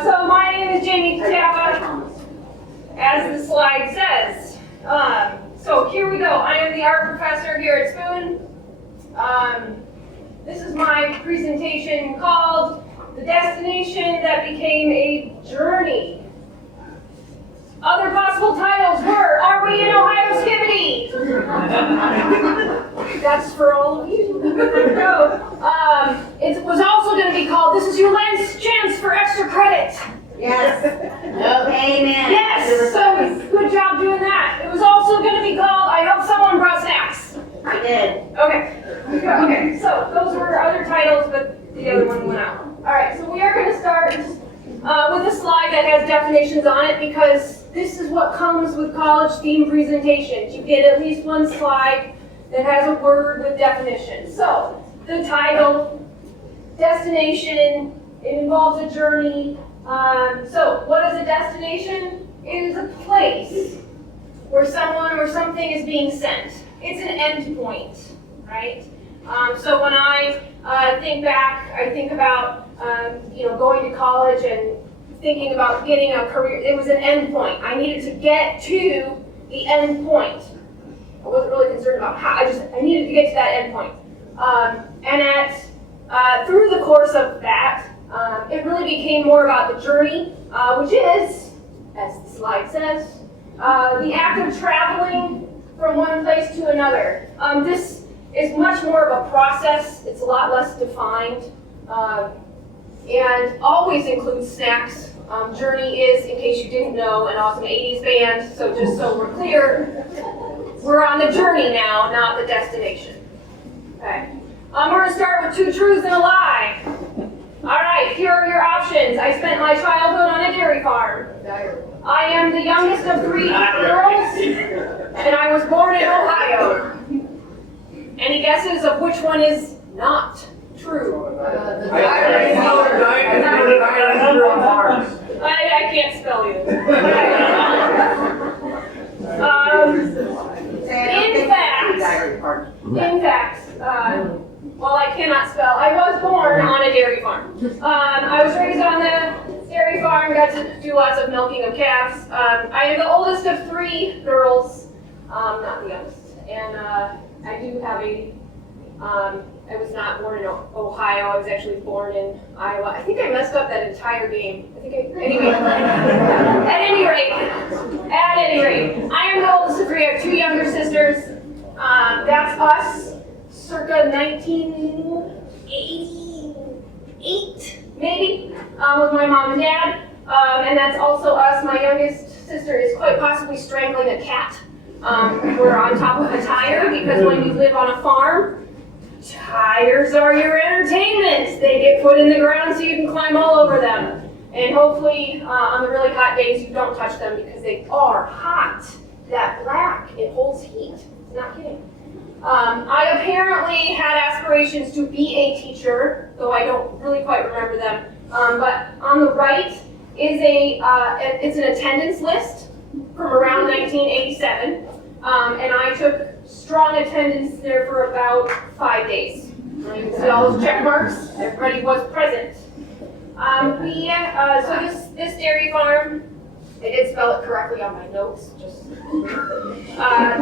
So my name is Jamie Kotewa, as the slide says. So here we go. I am the art professor here at Spoon. This is my presentation called The Destination That Became a Journey. Other possible titles were, Are We in Ohio Skibbity? That's for all of you. It was also going to be called, This is Your last chance for extra credit. Yes. Amen. Yes, so good job doing that. It was also going to be called, I hope someone brought snacks. I did. Okay, so those were other titles, but the other one went out. All right, so we are going to start with a slide that has definitions on it because this is what comes with college theme presentations. You get at least one slide that has a word with definition. So the title, destination, it involves a journey. So what is a destination? It is a place where someone or something is being sent. It's an end point, right? So when I think back, I think about going to college and thinking about getting a career. It was an end point. I needed to get to the end point. I wasn't really concerned about how. I needed to get to that end point. Through the course of that, it really became more about the journey, which is, as the slide says, the act of traveling from one place to another. This is much more of a process. It's a lot less defined, and always includes snacks. Journey is, in case you didn't know, an awesome 80s band, so just so we're clear, we're on the journey now, not the destination. Okay. We're going to start with 2 truths and a lie. All right, here are your options. I spent my childhood on a dairy farm. I am the youngest of 3 girls, and I was born in Ohio. Any guesses of which one is not true? I can't spell either. In fact, well, I cannot spell. I was born on a dairy farm. I was raised on the dairy farm, got to do lots of milking of calves. I am the oldest of 3 girls, not the youngest. And I do have I was not born in Ohio. I was actually born in Iowa. I think I messed up that entire game. Anyway, at any rate, I am the oldest of 3. I have 2 younger sisters. That's us, circa 1988, maybe, with my mom and dad. And that's also us. My youngest sister is quite possibly strangling a cat. We're on top of a tire because when you live on a farm, tires are your entertainment. They get put in the ground so you can climb all over them. And hopefully on the really hot days you don't touch them because they are hot. That black, it holds heat. Not kidding. I apparently had aspirations to be a teacher, though I don't really quite remember them. But on the right is it's an attendance list from around 1987. And I took strong attendance there for about 5 days. You can see all those check marks. Everybody was present. So this dairy farm, I did spell it correctly on my notes.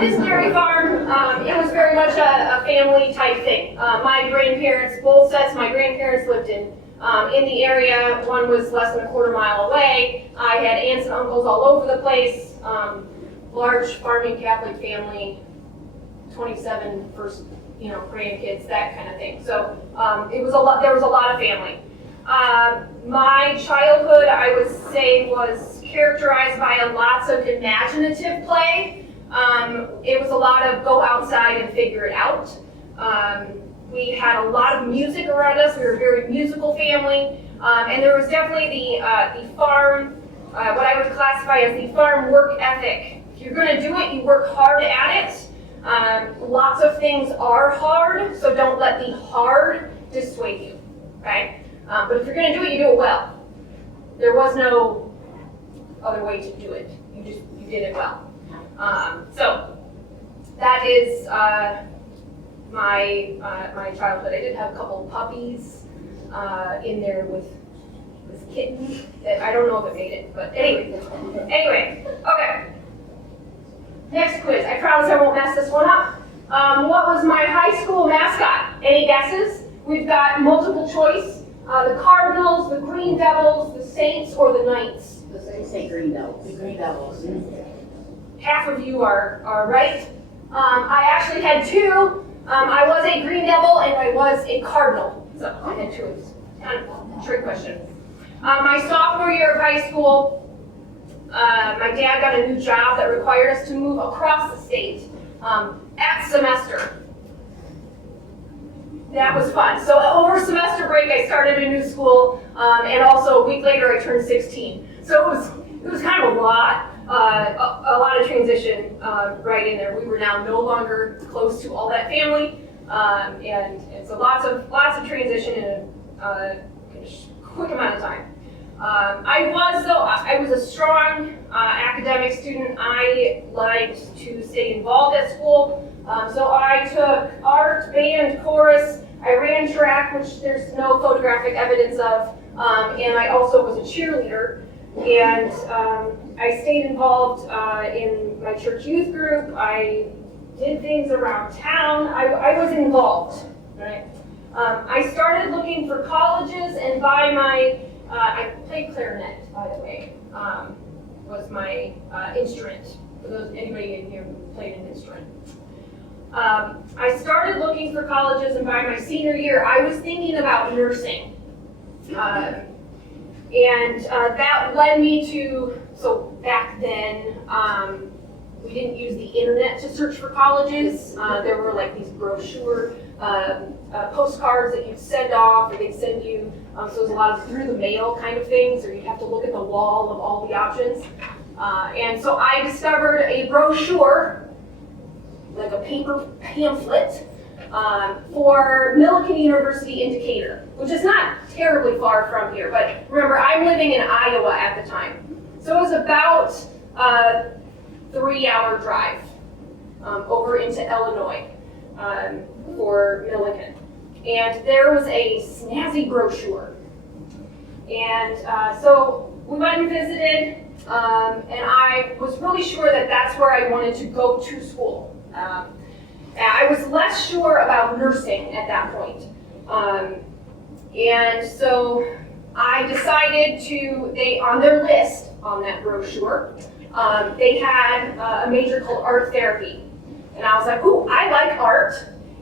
This dairy farm, it was very much a family type thing. My grandparents, both sets, my grandparents lived in the area. One was less than a quarter mile away. I had aunts and uncles all over the place. Large farming Catholic family, 27 first, grandkids, that kind of thing. So it was a lot. There was a lot of family. My childhood, I would say, was characterized by lots of imaginative play. It was a lot of go outside and figure it out. We had a lot of music around us. We were a very musical family, and there was definitely the farm, what I would classify as the farm work ethic. If you're going to do it, you work hard at it. Lots of things are hard, so don't let the hard dissuade you, okay? But if you're going to do it, you do it well. There was no other way to do it. You did it well. So that is my childhood. I did have a couple of puppies in there with this kitten that I don't know if it made it, but anyway, okay. Next quiz. I promise I won't mess this one up. What was my high school mascot? Any guesses? We've got multiple choice. The Cardinals, the Green Devils, the Saints, or the Knights? They say Green Devils. The Green Devils. Half of you are right. I actually had two. I was a Green Devil and I was a Cardinal. So I had two. It's kind of a trick question. My sophomore year of high school, my dad got a new job that required us to move across the state at semester. That was fun. So over semester break, I started a new school, and also a week later, I turned 16. So it was kind of a lot of transition right in there. We were now no longer close to all that family, and so lots of transition in a quick amount of time. I was a strong academic student. I liked to stay involved at school. So I took art, band, chorus. I ran track, which there's no photographic evidence of. And I also was a cheerleader. And I stayed involved in my church youth group. I did things around town. I was involved, right? I started looking for colleges, and by my I played clarinet, by the way, was my instrument, for anybody in here who played an instrument. I started looking for colleges, and by my senior year, I was thinking about nursing. And that led me to, so back then, we didn't use the internet to search for colleges. There were like these brochure postcards that you'd send off, or they'd send you, so it was a lot of through the mail kind of things, or you'd have to look at the wall of all the options. And so I discovered a brochure, like a paper pamphlet, for Millikan University in Decatur, which is not terribly far from here, but remember, I'm living in Iowa at the time. So it was about a 3-hour drive over into Illinois for Millikan. And there was a snazzy brochure. And so we went and visited, and I was really sure that that's where I wanted to go to school. I was less sure about nursing at that point. And so I decided on their list on that brochure, they had a major called art therapy. And I was like, ooh, I like art.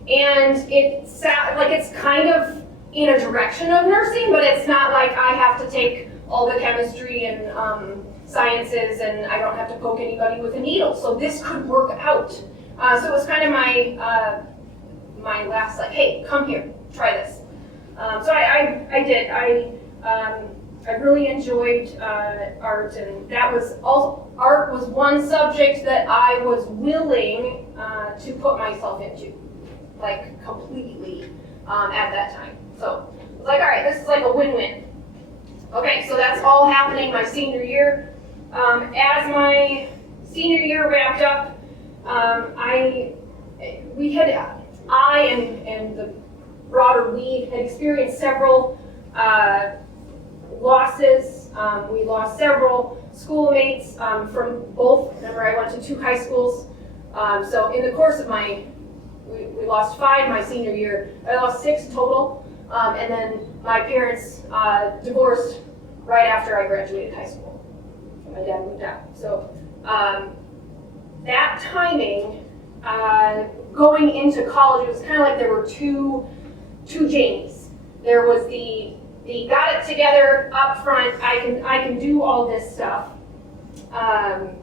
And it sounds like it's kind of in a direction of nursing, but it's not like I have to take all the chemistry and sciences, and I don't have to poke anybody with a needle. So this could work out. So it was kind of my last, like, hey, come here, try this. So I did. I really enjoyed art, and art was one subject that I was willing to put myself into, like completely at that time. So I was like, all right, this is like a win-win. Okay, so that's all happening my senior year. As my senior year wrapped up, I and the broader we had experienced several losses. We lost several schoolmates from both. Remember, I went to 2 high schools. So in the course of we lost 5 my senior year. I lost 6 total. And then my parents divorced right after I graduated high school. My dad moved out. So that timing, going into college, it was kind of like there were two Jamies. There was the got it together up front. I can do all this stuff, but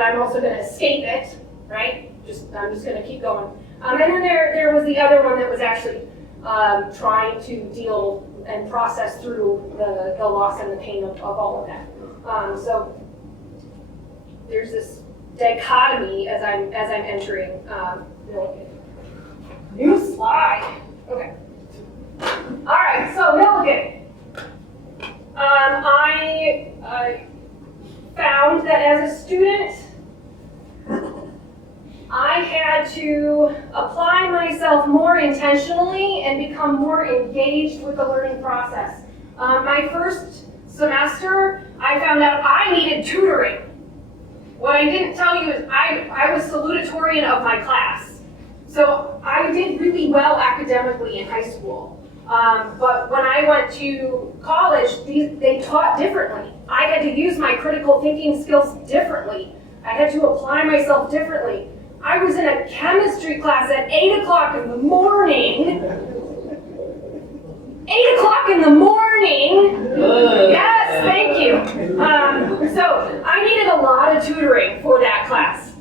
I'm also going to escape it, right? I'm just going to keep going. And then there was the other one that was actually trying to deal and process through the loss and the pain of all of that. So there's this dichotomy as I'm entering Millikan. New slide. Okay. All right. So Millikan. I found that as a student, I had to apply myself more intentionally and become more engaged with the learning process. My first semester, I found out I needed tutoring. What I didn't tell you is I was salutatorian of my class. So I did really well academically in high school. But when I went to college, they taught differently. I had to use my critical thinking skills differently. I had to apply myself differently. I was in a chemistry class at 8 o'clock in the morning. 8 o'clock in the morning. Yes, thank you. So I needed a lot of tutoring for that class.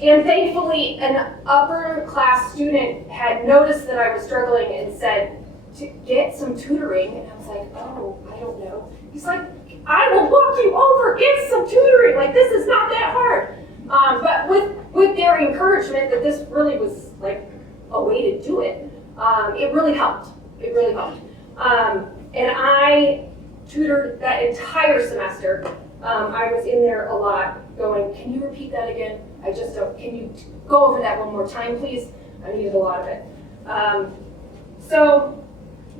And thankfully, an upper class student had noticed that I was struggling and said, to get some tutoring. And I was like, oh, I don't know. He's like, I will walk you over, get some tutoring. Like, this is not that hard. But with their encouragement that this really was like a way to do it, it really helped. It really helped. And I tutored that entire semester. I was in there a lot going, can you repeat that again? I just don't, can you go over that one more time, please? I needed a lot of it. So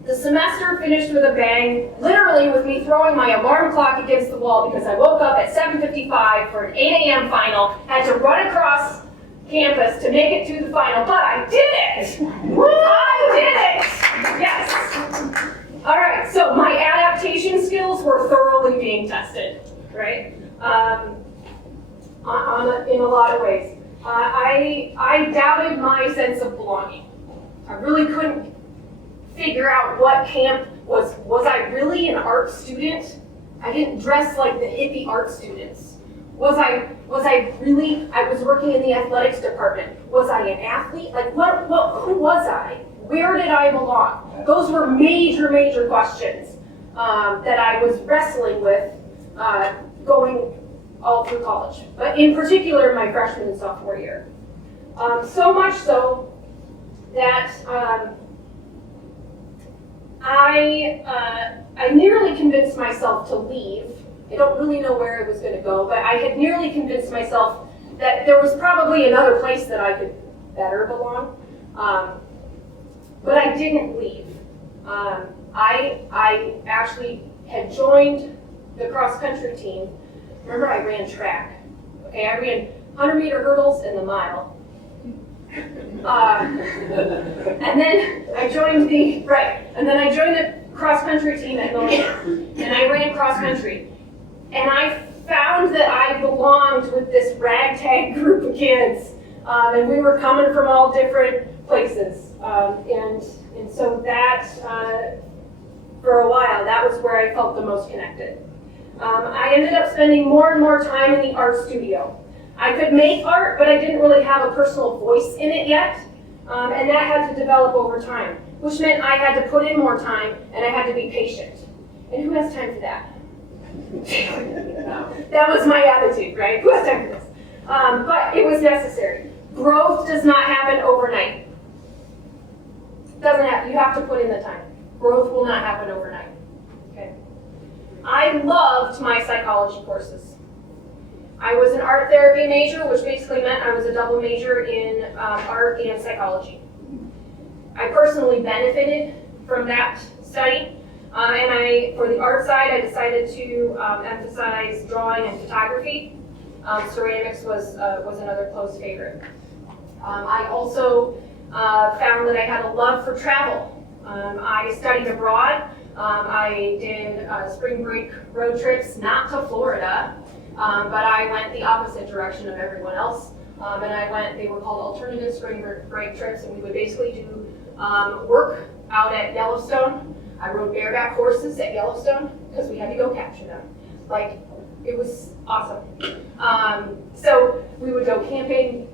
the semester finished with a bang, literally with me throwing my alarm clock against the wall because I woke up at 7:55 for an 8 a.m. final, had to run across campus to make it to the final, but I did it! I did it! Yes! All right, so my adaptation skills were thoroughly being tested, right? In a lot of ways. I doubted my sense of belonging. I really couldn't figure out what camp was. Was I really an art student? I didn't dress like the hippie art students. Was I really, I was working in the athletics department. Was I an athlete? Like who was I? Where did I belong? Those were major, major questions that I was wrestling with going all through college, but in particular my freshman and sophomore year. So much so that I nearly convinced myself to leave. I don't really know where I was going to go, but I had nearly convinced myself that there was probably another place that I could better belong. But I didn't leave. I actually had joined the cross-country team. Remember, I ran track. Okay, I ran 100-meter hurdles and the mile. And then I joined the cross-country team at Milton, and I ran cross-country. And I found that I belonged with this ragtag group of kids, and we were coming from all different places. And so that, for a while, that was where I felt the most connected. I ended up spending more and more time in the art studio. I could make art, but I didn't really have a personal voice in it yet, and that had to develop over time, which meant I had to put in more time, and I had to be patient. And who has time for that? That was my attitude, right? Who has time for this? But it was necessary. Growth does not happen overnight. Doesn't happen. You have to put in the time. Growth will not happen overnight. Okay. I loved my psychology courses. I was an art therapy major, which basically meant I was a double major in art and psychology. I personally benefited from that study, and for the art side, I decided to emphasize drawing and photography. Ceramics was another close favorite. I also found that I had a love for travel. I studied abroad. I did spring break road trips, not to Florida, but I went the opposite direction of everyone else. They were called alternative spring break trips, and we would basically do work out at Yellowstone. I rode bareback horses at Yellowstone because we had to go capture them. Like, it was awesome. So we would go camping,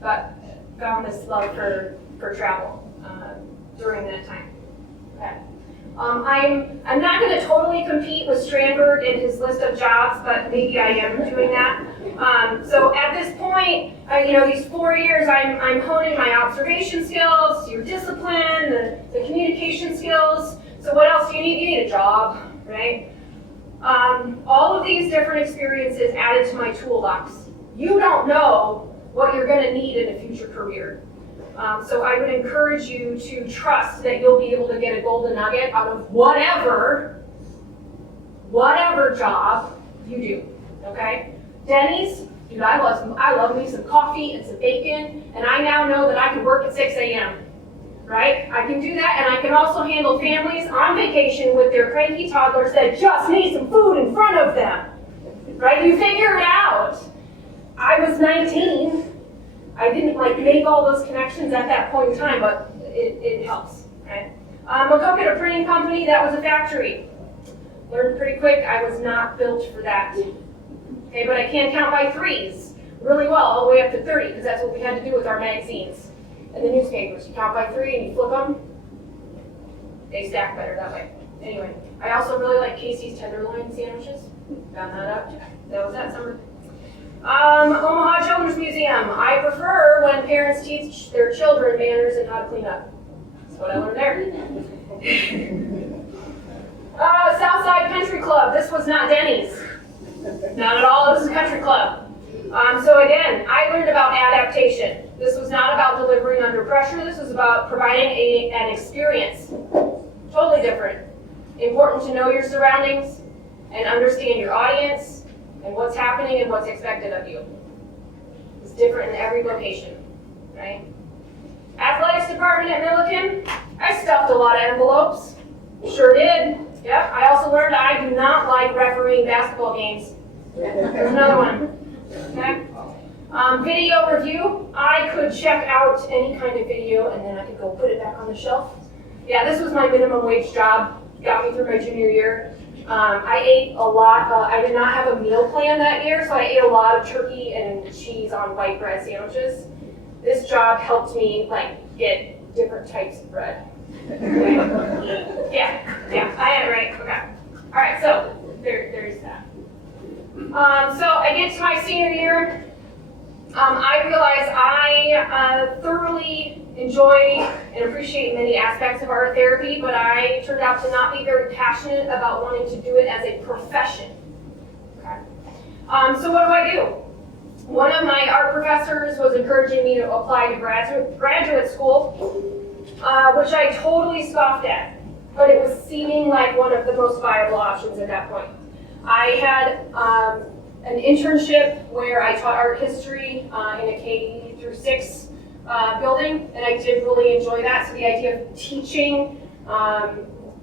but found this love for travel during that time. Okay. I'm not going to totally compete with Strandberg in his list of jobs, but maybe I am doing that. So at this point, these 4 years, I'm honing my observation skills, your discipline, the communication skills. So what else do you need? You need a job, right? All of these different experiences added to my toolbox. You don't know what you're going to need in a future career. So I would encourage you to trust that you'll be able to get a golden nugget out of whatever job you do, okay? Denny's, dude, I love me some coffee and some bacon, and I now know that I can work at 6 a.m., right? I can do that, and I can also handle families on vacation with their cranky toddlers that just need some food in front of them, right? You figure it out. I was 19. I didn't make all those connections at that point in time, but it helps, right? McCook at a printing company, that was a factory. Learned pretty quick, I was not built for that. Okay, but I can count by threes really well, all the way up to 30, because that's what we had to do with our magazines and the newspapers. You count by 3 and you flip them, they stack better that way. Anyway, I also really like Casey's tenderloin sandwiches. Found that out too. That was that summer. Omaha Children's Museum. I prefer when parents teach their children manners and how to clean up. That's what I learned there. Southside Country Club. This was not Denny's. Not at all. This is Country Club. So again, I learned about adaptation. This was not about delivering under pressure. This was about providing an experience. Totally different. Important to know your surroundings and understand your audience and what's happening and what's expected of you. It's different in every location, right? Athletics department at Milliken, I stuffed a lot of envelopes. Sure did. Yep. I also learned I do not like refereeing basketball games. There's another one. Okay. Video review. I could check out any kind of video and then I could go put it back on the shelf. Yeah, this was my minimum wage job. Got me through my junior year. I ate a lot. I did not have a meal plan that year, so I ate a lot of turkey and cheese on white bread sandwiches. This job helped me get different types of bread. Okay. Yeah, I had it right. Okay. All right, so there's that. So I get to my senior year. I realize I thoroughly enjoy and appreciate many aspects of art therapy, but I turned out to not be very passionate about wanting to do it as a profession. Okay. So what do? One of my art professors was encouraging me to apply to graduate school, which I totally scoffed at, but it was seeming like one of the most viable options at that point. I had an internship where I taught art history in a K through 6 building, and I did really enjoy that. So the idea of teaching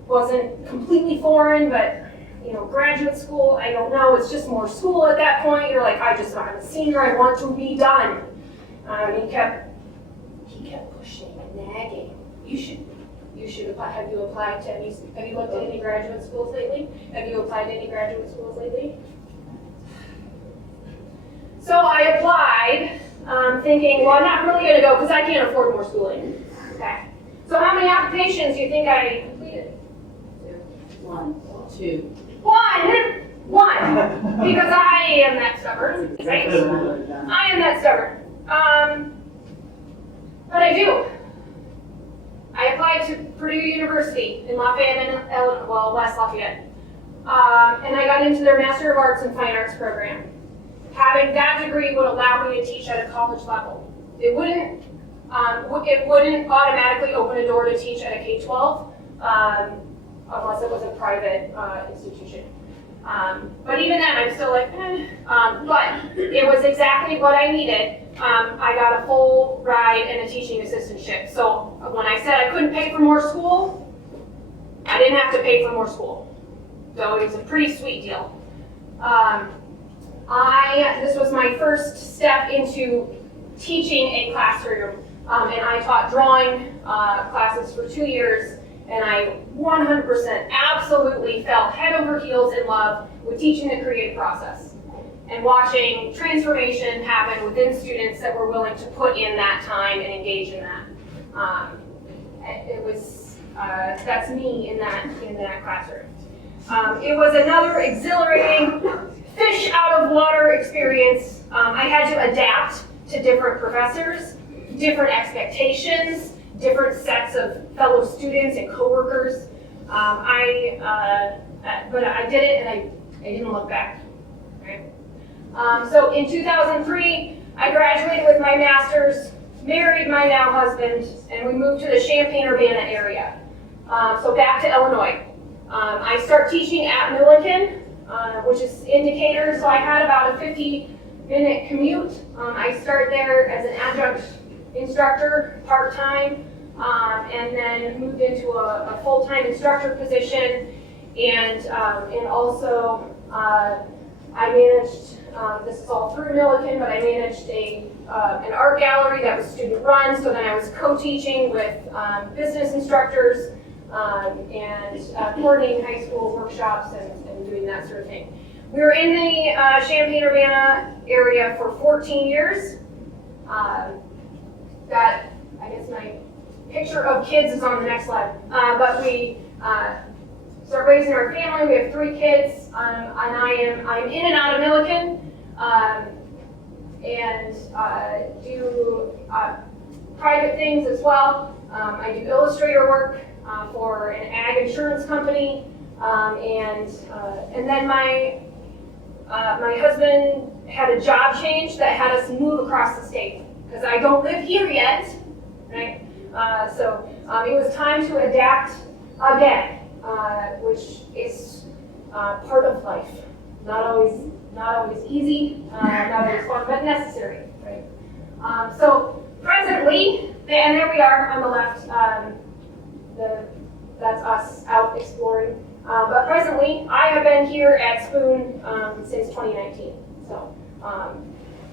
wasn't completely foreign, but graduate school, I don't know, it's just more school at that point. You're like, I'm a senior, I want to be done. He kept pushing and nagging. You should apply. Have you looked at any graduate schools lately? Have you applied to any graduate schools lately? So I applied, thinking, well, I'm not really going to go because I can't afford more schooling. Okay. So how many applications do you think I completed? 1, 2. One, because I am that stubborn, right? I am that stubborn. But I do. I applied to Purdue University in Lafayette, West Lafayette. And I got into their Master of Arts and Fine Arts program. Having that degree would allow me to teach at a college level. It wouldn't automatically open a door to teach at a K-12 unless it was a private institution. But even then, I'm still like, but it was exactly what I needed. I got a full ride and a teaching assistantship. So when I said I couldn't pay for more school, I didn't have to pay for more school. So it was a pretty sweet deal. This was my first step into teaching a classroom, and I taught drawing classes for 2 years, and I 100% absolutely fell head over heels in love with teaching the creative process and watching transformation happen within students that were willing to put in that time and engage in that. That's me in that classroom. It was another exhilarating fish out of water experience. I had to adapt to different professors, different expectations, different sets of fellow students and coworkers. But I did it and I didn't look back. Right? So in 2003, I graduated with my master's, married my now husband, and we moved to the Champaign-Urbana area. So back to Illinois. I start teaching at Milliken, which is indicator, so I had about a 50-minute commute. I start there as an adjunct instructor, part-time, and then moved into a full-time instructor position, and also I managed, this is all through Milliken, but I managed an art gallery that was student-run, so then I was co-teaching with business instructors and coordinating high school workshops and doing that sort of thing. We were in the Champaign-Urbana area for 14 years. That, I guess my picture of kids is on the next slide. But we start raising our family. We have 3 kids, and I'm in and out of Milliken, and do private things as well. I do illustrator work for an ag insurance company, and then my husband had a job change that had us move across the state because I don't live here yet, right? So it was time to adapt again, which is part of life. Not always easy, not always fun, but necessary, right? So presently, and there we are on the left. That's us out exploring. But presently, I have been here at Spoon since 2019. So,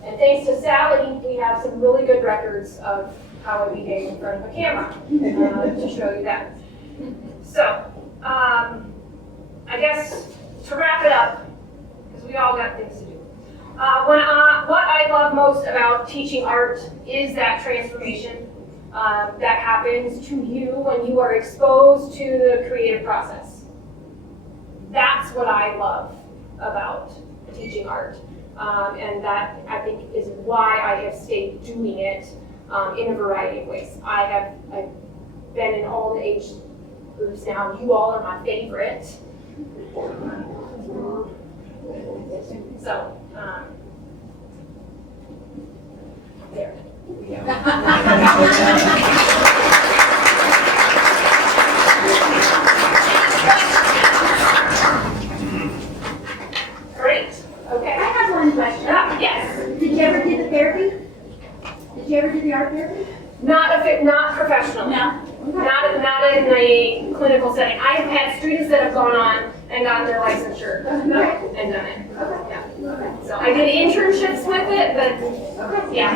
and thanks to Sally, we have some really good records of how I behave in front of a camera to show you that. So, I guess to wrap it up, because we all got things to do. What I love most about teaching art is that transformation that happens to you when you are exposed to the creative process. That's what I love about teaching art. And that, I think, is why I have stayed doing it in a variety of ways. I've been in all the age groups now. You all are my favorite. So, there. Great. Okay. I have one question. Yes. Did you ever do the therapy? Did you ever do the art therapy? Not professionally. No. Not in a clinical setting. I have had students that have gone on and gotten their licensure and done it. Yeah. So I did internships with it, but yeah.